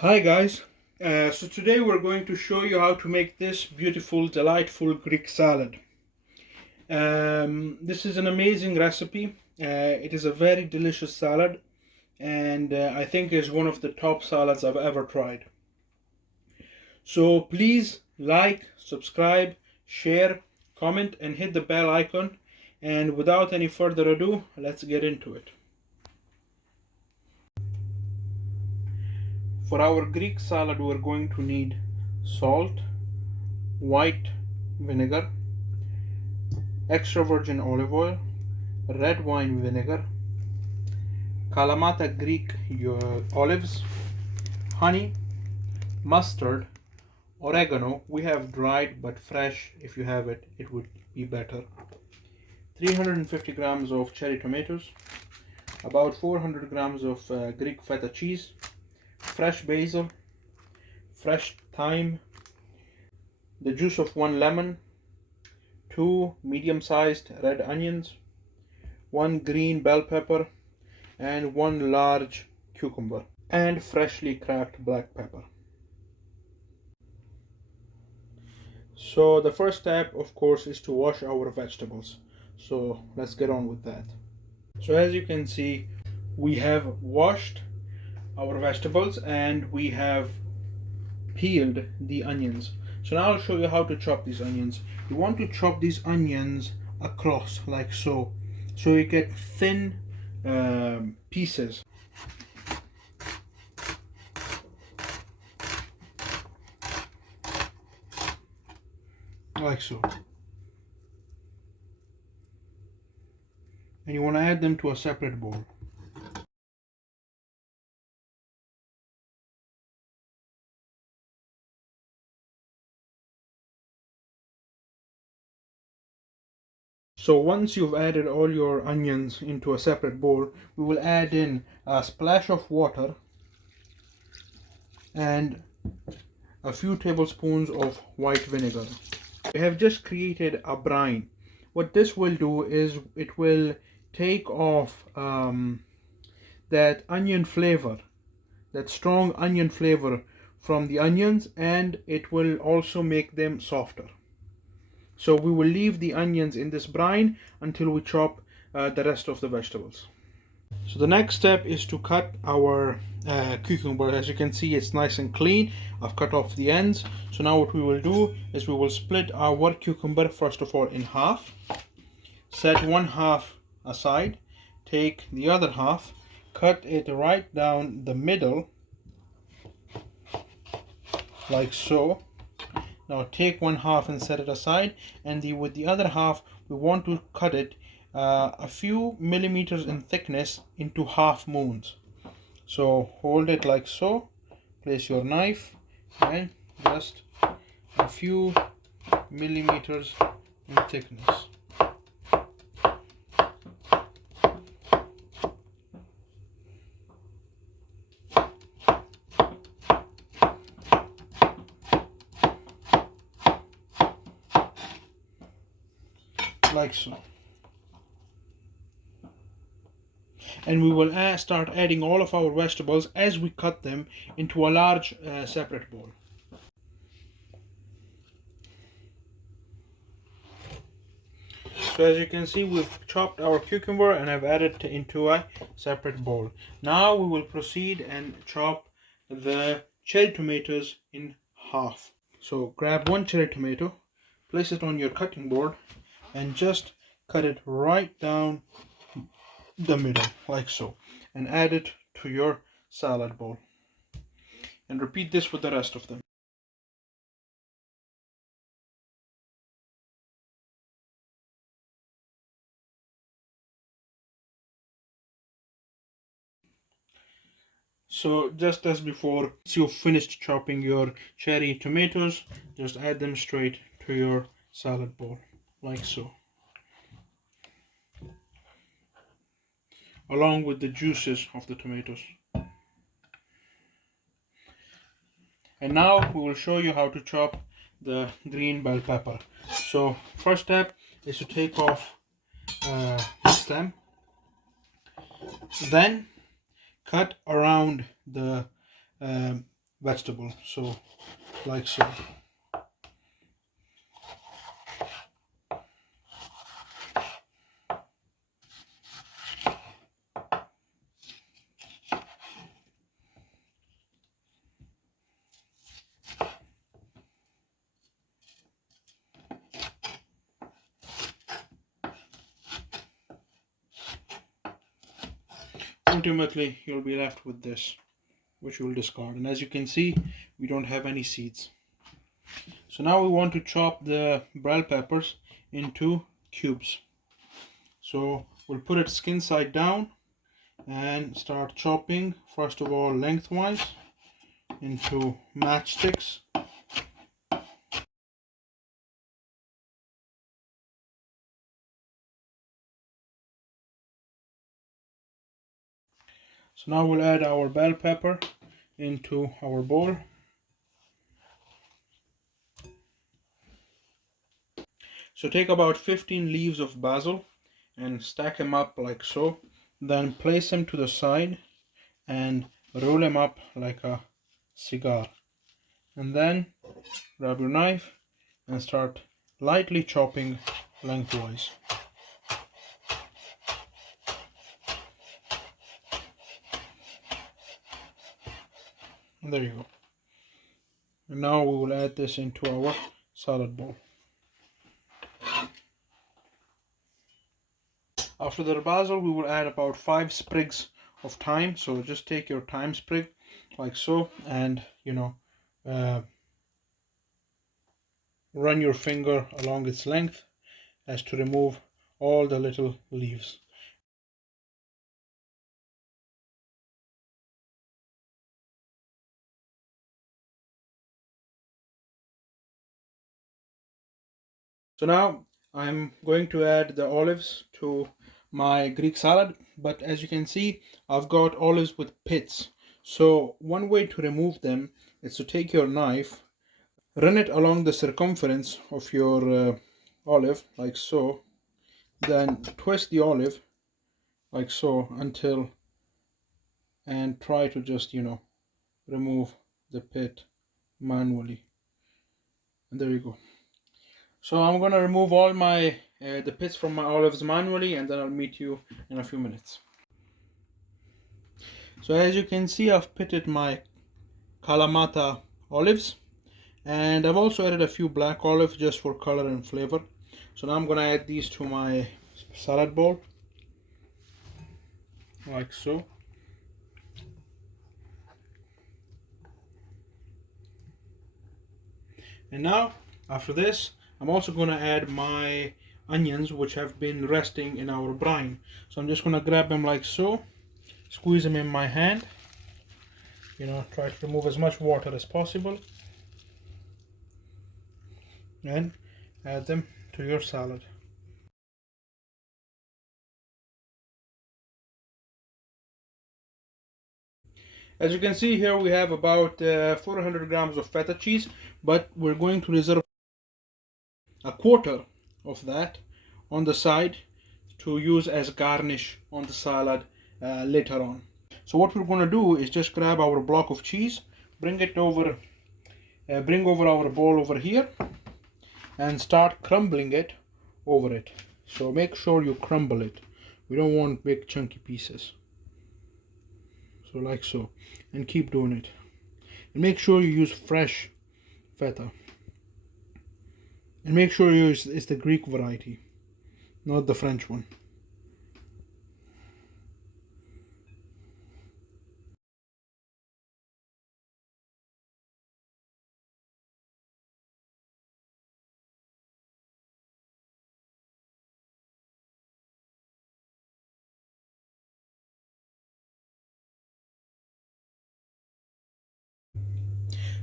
Hi guys, so today we're going to show you how to make this beautiful, delightful Greek salad. This is an amazing recipe. It is a very delicious salad, and I think is one of the top salads I've ever tried. So please like, subscribe, share, comment, and hit the bell icon. And without any further ado, let's get into it. For our Greek salad, we're going to need salt, white vinegar, extra virgin olive oil, red wine vinegar, Kalamata Greek olives, honey, mustard, oregano. We have dried but fresh. If you have it, it would be better. 350 grams of cherry tomatoes, about 400 grams of Greek feta cheese, fresh basil, fresh thyme, the juice of 1 lemon, 2 medium-sized red onions, 1 green bell pepper, and 1 large cucumber, and freshly cracked black pepper. So the first step, of course, is to wash our vegetables. So let's get on with that. So as you can see, we have washed our vegetables and we have peeled the onions. So now I'll show you how to chop these onions. You want to chop these onions across like so, so you get thin pieces. Like so. And you want to add them to a separate bowl. So once you've added all your onions into a separate bowl, we will add in a splash of water and a few tablespoons of white vinegar. We have just created a brine. What this will do is it will take off that onion flavor, that strong onion flavor from the onions, and it will also make them softer. So we will leave the onions in this brine until we chop the rest of the vegetables. So the next step is to cut our cucumber. As you can see, it's nice and clean. I've cut off the ends. So now what we will do is we will split our cucumber first of all in half. Set one half aside. Take the other half. Cut it right down the middle, like so. Now take one half and set it aside, and with the other half we want to cut it a few millimeters in thickness into half moons. So hold it like so, place your knife, and just a few millimeters in thickness. Like so. And we will start adding all of our vegetables as we cut them into a large separate bowl. So as you can see, we've chopped our cucumber and I've added it into a separate bowl. Now we will proceed and chop the cherry tomatoes in half. So grab one cherry tomato, place it on your cutting board, and just cut it right down the middle, like so, and add it to your salad bowl. And repeat this with the rest of them. So just as before, once you've finished chopping your cherry tomatoes, just add them straight to your salad bowl, like so, along with the juices of the tomatoes. And now we will show you how to chop the green bell pepper. So first step is to take off the stem, then cut around the vegetable. So like so. Ultimately, you'll be left with this, which we'll discard. And as you can see, we don't have any seeds. So now we want to chop the bell peppers into cubes. So we'll put it skin side down and start chopping, first of all lengthwise into matchsticks. So now we'll add our bell pepper into our bowl. So take about 15 leaves of basil and stack them up like so. Then place them to the side and roll them up like a cigar. And then grab your knife and start lightly chopping lengthwise. And there you go. And now we will add this into our salad bowl. After the basil, we will add about 5 sprigs of thyme. So just take your thyme sprig like so, and run your finger along its length as to remove all the little leaves. So now I'm going to add the olives to my Greek salad, but as you can see, I've got olives with pits. So one way to remove them is to take your knife, run it along the circumference of your olive like so, then twist the olive like so until, and try to just remove the pit manually. And there you go. So I'm gonna remove all my the pits from my olives manually, and then I'll meet you in a few minutes. So as you can see, I've pitted my Kalamata olives, and I've also added a few black olives just for color and flavor. So now I'm gonna add these to my salad bowl like so. And now after this, I'm also going to add my onions, which have been resting in our brine. So I'm just going to grab them like so, squeeze them in my hand, try to remove as much water as possible, and add them to your salad. As you can see here, we have about 400 grams of feta cheese, but we're going to reserve a quarter of that on the side to use as garnish on the salad later on. So what we're going to do is just grab our block of cheese, bring over our bowl over here, and start crumbling it over it. So make sure you crumble it. We don't want big chunky pieces. So like so, and keep doing it. And make sure you use fresh feta. And make sure you use it's the Greek variety, not the French one.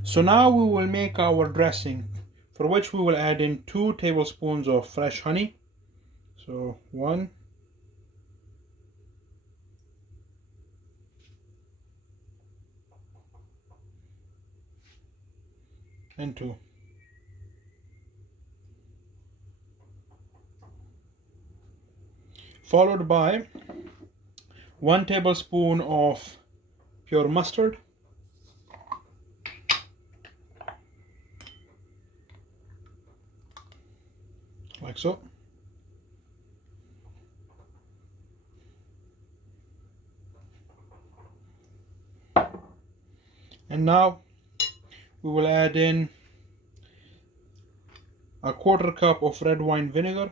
So now we will make our dressing, for which we will add in 2 tablespoons of fresh honey. So 1, and 2. Followed by 1 tablespoon of pure mustard, like so. And now we will add in a 1/4 cup of red wine vinegar,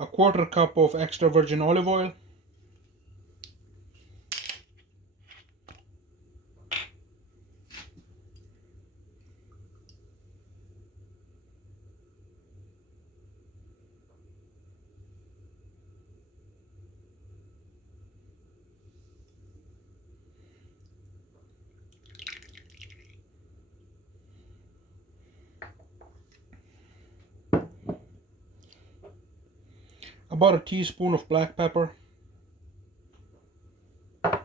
a 1/4 cup of extra virgin olive oil, about a teaspoon of black pepper, a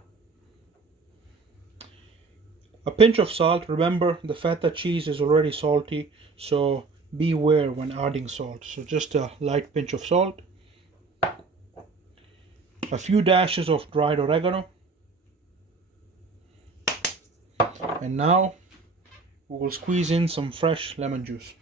pinch of salt. Remember, the feta cheese is already salty, so beware when adding salt. So just a light pinch of salt, a few dashes of dried oregano, and now we will squeeze in some fresh lemon juice.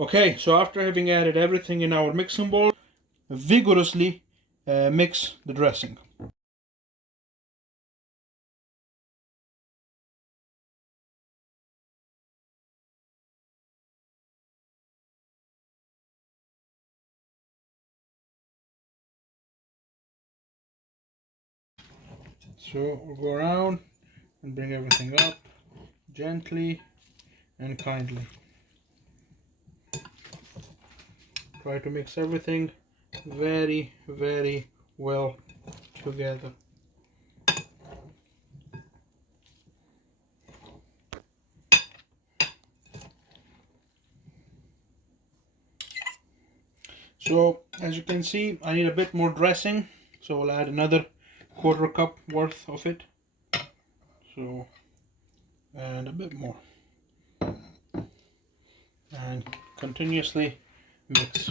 Okay, so after having added everything in our mixing bowl, vigorously mix the dressing. So we'll go around and bring everything up gently and kindly. Try to mix everything very, very well together. So as you can see, I need a bit more dressing, so I'll add another 1/4 cup worth of it. So, and a bit more, and continuously mix.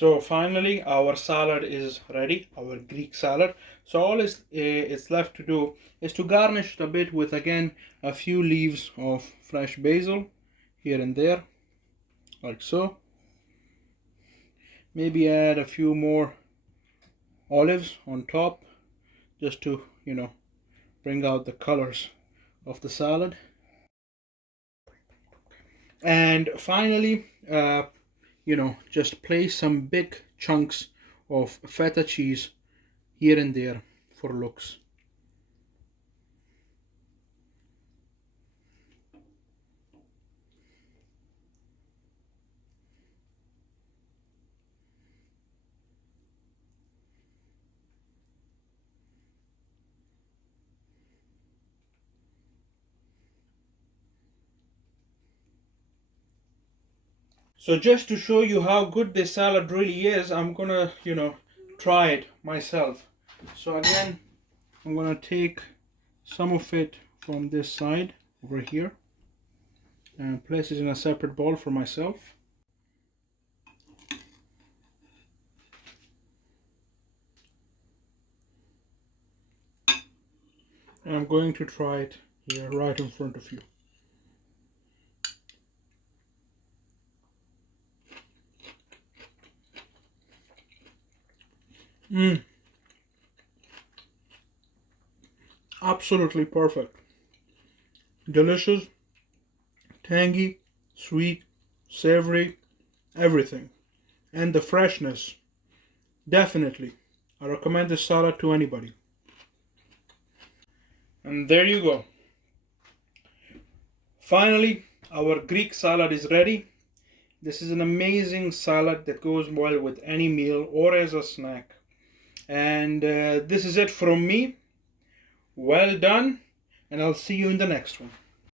So finally our salad is ready, our Greek salad. So all is left to do is to garnish it a bit with, again, a few leaves of fresh basil here and there, like so. Maybe add a few more olives on top, just to, bring out the colors of the salad. And finally, just place some big chunks of feta cheese here and there for looks. So just to show you how good this salad really is, I'm gonna, try it myself. So again, I'm gonna take some of it from this side over here and place it in a separate bowl for myself. And I'm going to try it here right in front of you. Absolutely perfect. Delicious. Tangy, sweet, savory, everything. And the freshness. Definitely. I recommend this salad to anybody. And there you go. Finally, our Greek salad is ready. This is an amazing salad that goes well with any meal or as a snack. And this is it from me. Well done, and I'll see you in the next one.